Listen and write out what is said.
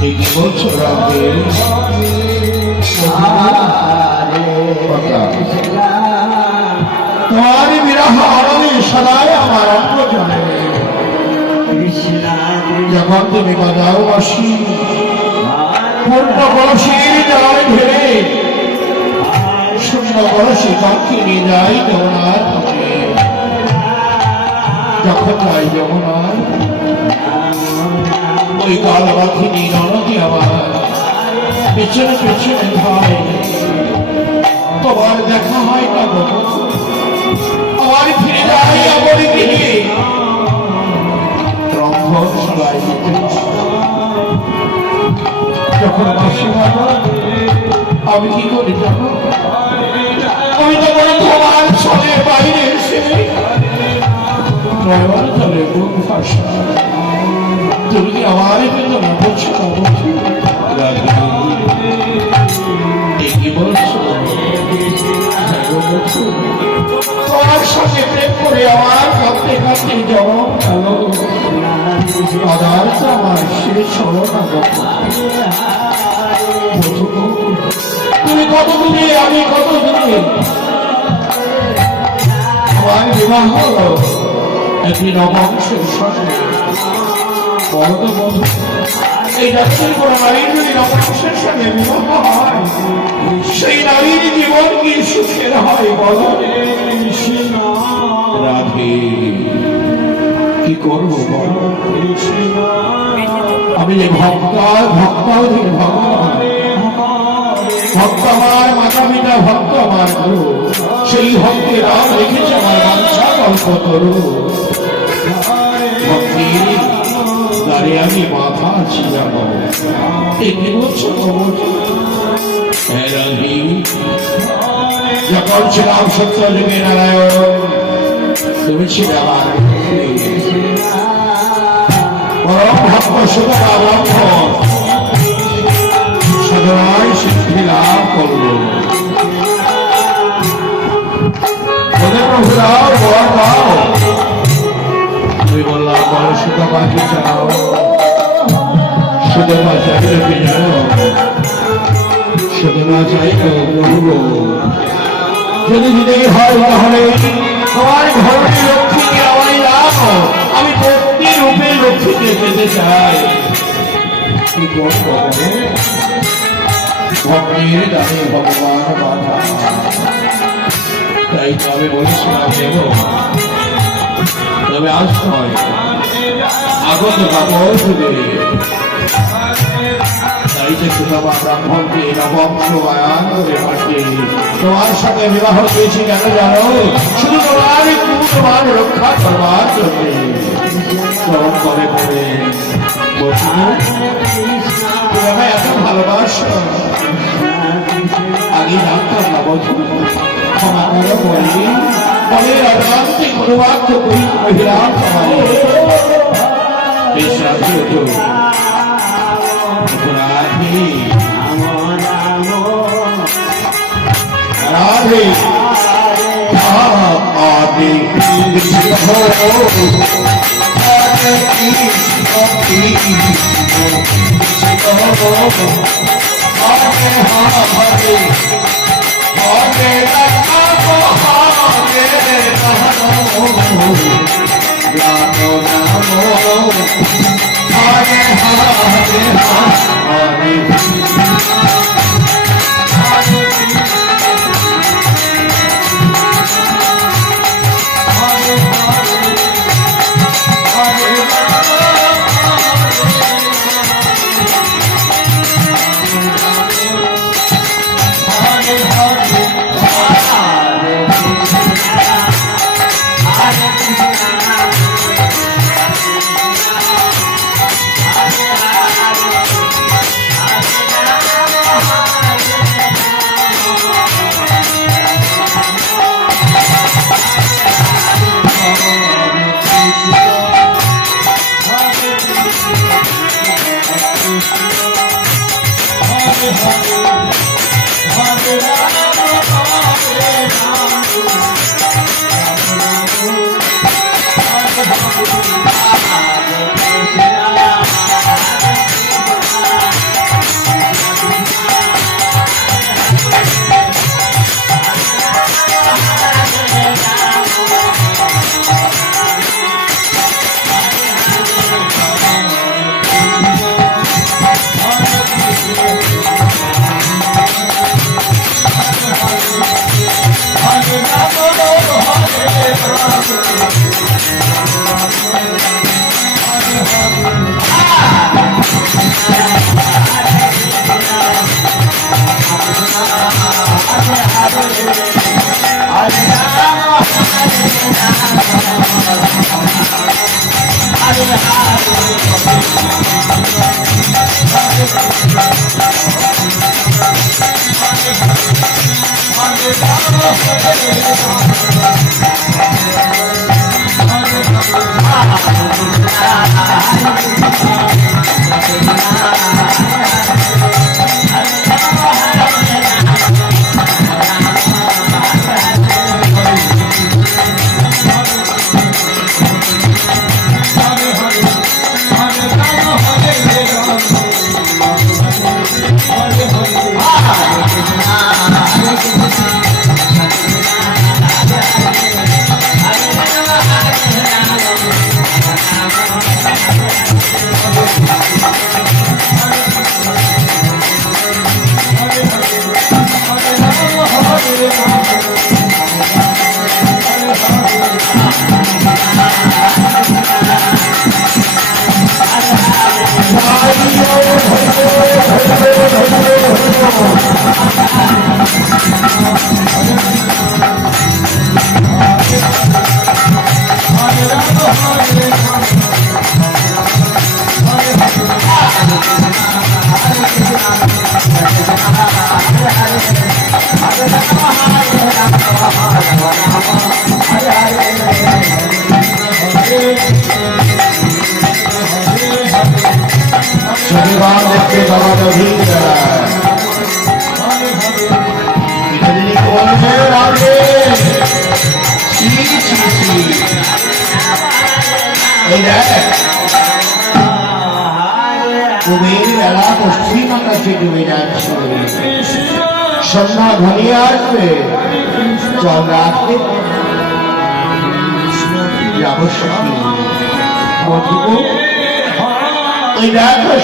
কি বলছো রাধে? তোমার বিরহ আরণে সদাই আমার অঙ্গ জানে। যখন তুমি বাজাও বাসি পূর্ণ কলসির জল ঢেলে শূন্য কলসি পাখি নিয়ে যাই যমুনার পথে। যখন যাই যমুনার ওই কাল পাখিনি ননদি আমার পেছনে পেছনে ধায়। তোমার দেখা হয় না আবার ফিরে যাই আমার গিয়ে রঙ্গশালায়। যখন বাসি আমি কি করি জানো? আমি তখন তোমার ছলে বাইরে এসে নয়ন জলে বুক ভাসা। তুমি কি আমার জন্য বলছো কি বলছো? তোমার সঙ্গে প্রেম করে আমার কাঁদতে কাঁদতে যেমন কালো পদার্থ আমার শেষ হলো না। তুমি কত দূরে আমি কত দূরে। আমার বিবাহ হলো একটি নবংশের সঙ্গে। বলো তো বন্ধু, এই রাজ্যের কোন নারীর যদি নবংশের সঙ্গে বিবাহ হয় সেই নারীর জীবন কি সুখের হয় বলো? রাধে কি করবো বলো? আমি যে ভক্তাধীন ভগবান, ভক্ত আমার মাতা পিতা, ভক্ত আমার গুরু, সেই ভক্তের নাম রেখেছে আমার বাঞ্ছা কল্প তরু। ভক্তির দ্বারে আমি মাথা ছিলাম। কি বলছো? যখন ছিলাম সত্য যুগে নারায়ণ, তুমি ছিলে আমার পরম ভক্ত সুতরা ব্রহ্ম সদয় সিদ্ধি লাভ করল। প্রভু দাও, বর দাও। তুমি বললাম বলো সুতা পাখি চাও, সুতমা চাইলে কি জানো? সুতমা চাইলে প্রভু যদি দিতেই হয় তাহলে তোমার ঘরের লক্ষ্মীকে আমায় দাও। আমি প্রতি রূপে লক্ষ্মীকে পেতে চাই। কি করবো? ভক্তির দামে ভগবান বাধা। তাই তো আমি বলেছিলাম দেব, তবে আজ নয়, আগত কাপড় দেবে। তাই যে সুতমা ব্রাহ্মণকে নবংশ বায়ান করে পাঠিয়ে তোমার সাথে বিবাহ পেয়েছি কেন জানো? শুধু তোমার রক্ষা করবার জন্য। চরণ করে পড়ে বসুন, তুমি এত ভালোবাসো আগে জানতাম না। বসুন ক্ষমা করে বলি বলে অজান্তে অনুবাদ করি মহিলাম সমাজে বেশ রাখি হতো। রাধে রাধে আদে Hare Krishna সমাজ অধীন বলছে রাধে এই দেখ কুবের বেলা পশ্চিম আকাশে ডুবে যাচ্ছে সন্ধ্যা ঘনিয়ে আসবে চল রাখতে যাবো ওই দেখো